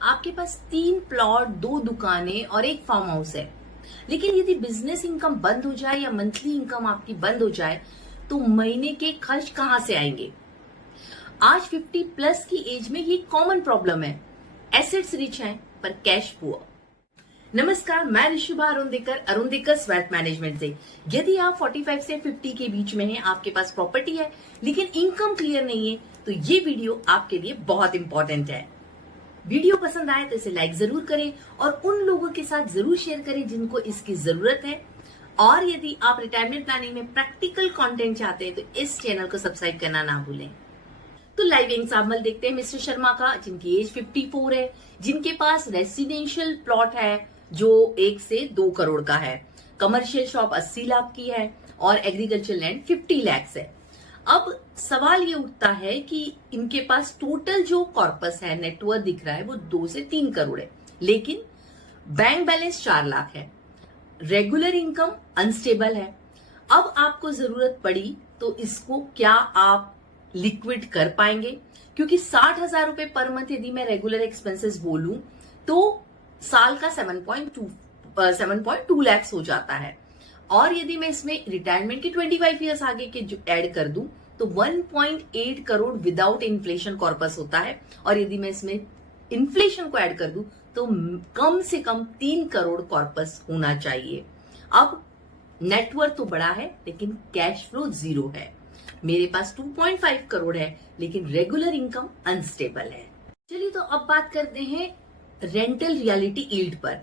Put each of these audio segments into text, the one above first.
आपके पास 3 प्लॉट, 2 दुकानें और एक फार्म हाउस है, लेकिन यदि बिजनेस इनकम बंद हो जाए या मंथली इनकम आपकी बंद हो जाए तो महीने के खर्च कहां से आएंगे? आज 50 प्लस की एज में ये कॉमन प्रॉब्लम है। एसेट्स रिच हैं पर कैश पुअर। नमस्कार, मैं ऋषुभा अरुण देकर वेल्थ मैनेजमेंट से। यदि आप 45 से 50 के बीच में हैं, आपके पास प्रॉपर्टी है लेकिन इनकम क्लियर नहीं है, तो ये वीडियो आपके लिए बहुत इंपॉर्टेंट है। वीडियो पसंद आए तो इसे लाइक जरूर करें और उन लोगों के साथ जरूर शेयर करें जिनको इसकी जरूरत है। और यदि आप रिटायरमेंट प्लानिंग में प्रैक्टिकल कंटेंट चाहते हैं तो इस चैनल को सब्सक्राइब करना ना भूलें। तो लाइव एग्जाम्पल देखते हैं मिस्टर शर्मा का, जिनकी एज 54 है, जिनके पास रेसिडेंशियल प्लॉट है जो 1 से 2 करोड़ का है, कमर्शियल शॉप 80 लाख की है और एग्रीकल्चर लैंड 50 लाख है। अब सवाल ये उठता है कि इनके पास टोटल जो कॉर्पस है, नेटवर्थ दिख रहा है, वो 2 से 3 करोड़ है, लेकिन बैंक बैलेंस 4 लाख है, रेगुलर इनकम अनस्टेबल है। अब आपको जरूरत पड़ी तो इसको क्या आप लिक्विड कर पाएंगे? क्योंकि 60,000 रुपए पर मंथ यदि मैं रेगुलर एक्सपेंसेस बोलूं तो साल का 7.2 लाख हो जाता है। और यदि मैं इसमें रिटायरमेंट के 25 ईयर्स आगे के जो ऐड कर दूं तो 1.8 करोड़ विदाउट इन्फ्लेशन कॉर्पस होता है। और यदि मैं इसमें इन्फ्लेशन को ऐड कर दूं तो कम से कम 3 करोड़ कॉर्पस होना चाहिए। अब नेटवर्थ तो बड़ा है लेकिन कैश फ्लो 0 है। मेरे पास 2.5 करोड़ है लेकिन रेगुलर इनकम अनस्टेबल है। चलिए तो अब बात करते हैं रेंटल रियलिटी यील्ड पर।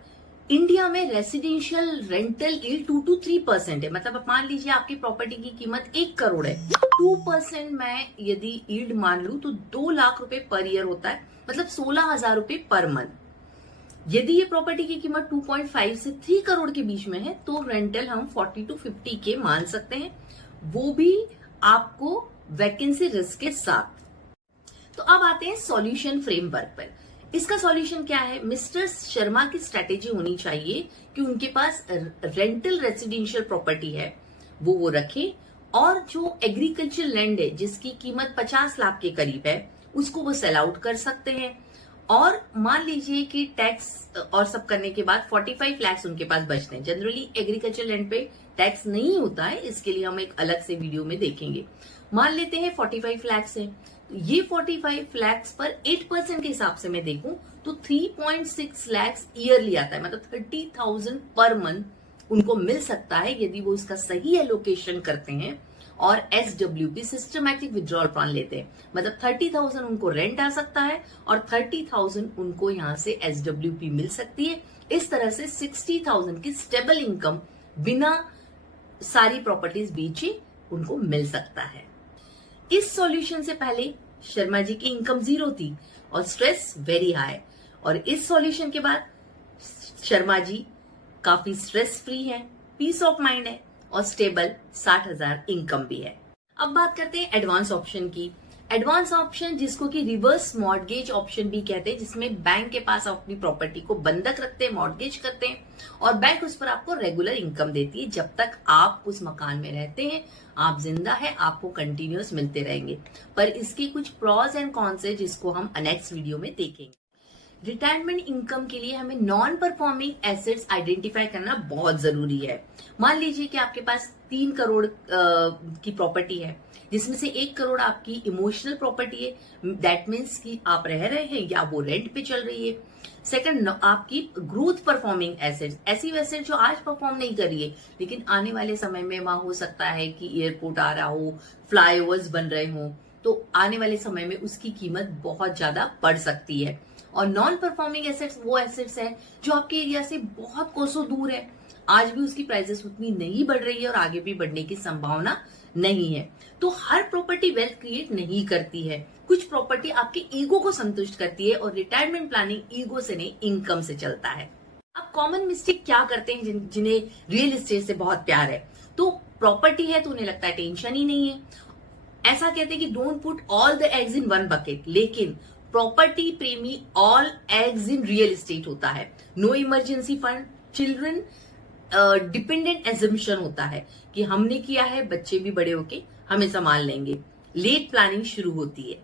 इंडिया में रेसिडेंशियल रेंटल यील्ड 2 to 3% है। मतलब आप मान लीजिए आपकी प्रॉपर्टी की कीमत 1 करोड़ है, 2% मैं यदि यील्ड मान लूं तो 2 लाख रुपए पर ईयर होता है, मतलब 16,000 रुपए पर मंथ। यदि ये प्रॉपर्टी की कीमत 2.5 से 3 करोड़ के बीच में है तो रेंटल हम 40 to 50 के मान सकते हैं, वो भी आपको वैकेंसी रिस्क के साथ। तो अब आते हैं सॉल्यूशन फ्रेमवर्क पर। इसका सॉल्यूशन क्या है? मिस्टर शर्मा की स्ट्रेटेजी होनी चाहिए कि उनके पास रेंटल रेसिडेंशियल प्रॉपर्टी है वो रखे, और जो एग्रीकल्चर लैंड है जिसकी कीमत 50 लाख के करीब है उसको वो सेल आउट कर सकते हैं। और मान लीजिए कि टैक्स और सब करने के बाद 45 लाख उनके पास बचते हैं। जनरली एग्रीकल्चर लैंड पे टैक्स नहीं होता है, इसके लिए हम एक अलग से वीडियो में देखेंगे। मान लेते हैं 45 लाख है, तो ये 45 लाख पर 8% के हिसाब से मैं देखूं तो 3.6 लाख ईयरली आता है, मतलब 30,000 पर मंथ उनको मिल सकता है यदि वो इसका सही एलोकेशन करते हैं और SWP सिस्टमैटिक विड्रॉल प्लान लेते हैं। मतलब 30,000 उनको रेंट आ सकता है और 30,000 उनको यहां से SWP मिल सकती है। इस तरह से 60,000 की स्टेबल इनकम बिना सारी प्रॉपर्टीज बेचे उनको मिल सकता है। इस सॉल्यूशन से पहले शर्मा जी की इनकम 0 थी और स्ट्रेस वेरी हाई, और इस सॉल्यूशन के बाद शर्मा जी काफी स्ट्रेस फ्री है, पीस ऑफ माइंड है और स्टेबल 60,000 इनकम भी है। अब बात करते हैं एडवांस ऑप्शन की। एडवांस ऑप्शन जिसको कि रिवर्स मॉर्गेज ऑप्शन भी कहते हैं, जिसमें बैंक के पास अपनी प्रॉपर्टी को बंधक रखते हैं, मॉर्गेज करते हैं और बैंक उस पर आपको रेगुलर इनकम देती है। जब तक आप उस मकान में रहते हैं, आप जिंदा है, आपको कंटिन्यूअस मिलते रहेंगे। पर इसके कुछ प्रॉज एंड कॉन्स है जिसको हम नेक्स्ट वीडियो में देखेंगे। रिटायरमेंट इनकम के लिए हमें नॉन परफॉर्मिंग एसेट्स आइडेंटिफाई करना बहुत जरूरी है। मान लीजिए कि आपके पास 3 करोड़ की प्रॉपर्टी है, जिसमें से 1 करोड़ आपकी इमोशनल प्रॉपर्टी है, दैट मीन्स कि आप रह रहे हैं या वो रेंट पे चल रही है। सेकंड, आपकी ग्रोथ परफॉर्मिंग एसेट्स, ऐसी एसेट जो आज परफॉर्म नहीं कर रही है लेकिन आने वाले समय में वहां हो सकता है कि एयरपोर्ट आ रहा हो, फ्लाईओवर्स बन रहे हो, तो आने वाले समय में उसकी कीमत बहुत ज्यादा बढ़ सकती है। और नॉन परफॉर्मिंग एसेट्स वो एसेट्स है जो आपके एरिया से बहुत कोसों दूर है, आज भी उसकी प्राइसेस उतनी नहीं बढ़ रही है और आगे भी बढ़ने की संभावना नहीं है। तो हर प्रॉपर्टी वेल्थ क्रिएट नहीं करती है, कुछ प्रॉपर्टी आपके ईगो को संतुष्ट करती है और रिटायरमेंट प्लानिंग ईगो से नहीं इनकम से चलता है। अब कॉमन मिस्टेक क्या करते हैं जिन्हें रियल एस्टेट से बहुत प्यार है? तो प्रॉपर्टी है तो उन्हें लगता है टेंशन ही नहीं है। ऐसा कहते हैं कि don't put all the eggs in one bucket, लेकिन प्रॉपर्टी प्रेमी all eggs in real estate होता है। No emergency fund, children dependent assumption होता है कि हमने किया है, बच्चे भी बड़े होके हमें संभाल लेंगे। लेट प्लानिंग शुरू होती है।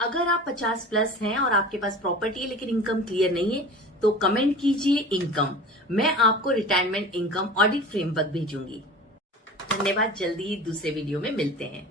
अगर आप 50 प्लस हैं और आपके पास प्रॉपर्टी है लेकिन इनकम क्लियर नहीं है तो कमेंट कीजिए इनकम। मैं आपको रिटायरमेंट इनकम ऑडिट फ्रेमवर्क भेजूंगी। धन्यवाद, जल्दी ही दूसरे वीडियो में मिलते हैं।